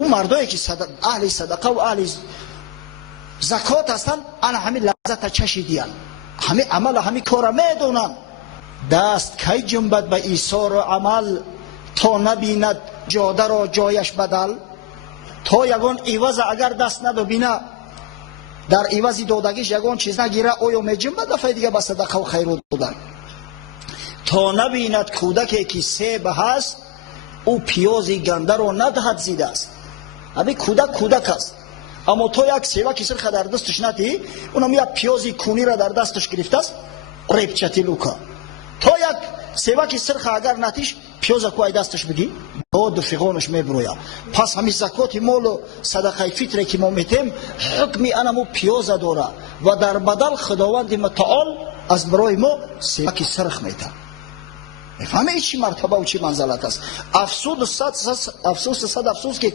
اون مردایی که اهل صدقه و اهل زکات هستن انا همین لذت چشیدین، همین عمل همین کار میدونن. دست کی جنبد به ایثار و عمل، تا نبیند جاده را جایش بدل. تا یگان عوض اگر دست ندبینه، در عوضی دادگیش یگان چیز نگیره، اویا می جنبد دفعه دیگه به صدقه و خیرات دادن. تا نبیند کودکی که سیب هست، او پیازی گنده رو ندهد زیده است. همین کودک است، اما تو یک سیوکی سرخ در دستش ندی، اونم یک پیازی کونی را در دستش گرفته است، ریبچتی لوکا. تو یک سیوکی سرخ اگر نتیش پیاز کوی دستش بگی با دو فیغانش میبرویا. پس همین زکات مال و صدقه فطر که ما میتیم حکمی انمو پیاز داره و در بدل خداوند متعال از برای ما سیوکی سرخ میته. میفهمه چی مرتبه و چی منزلت است. افسوس صد افسوس که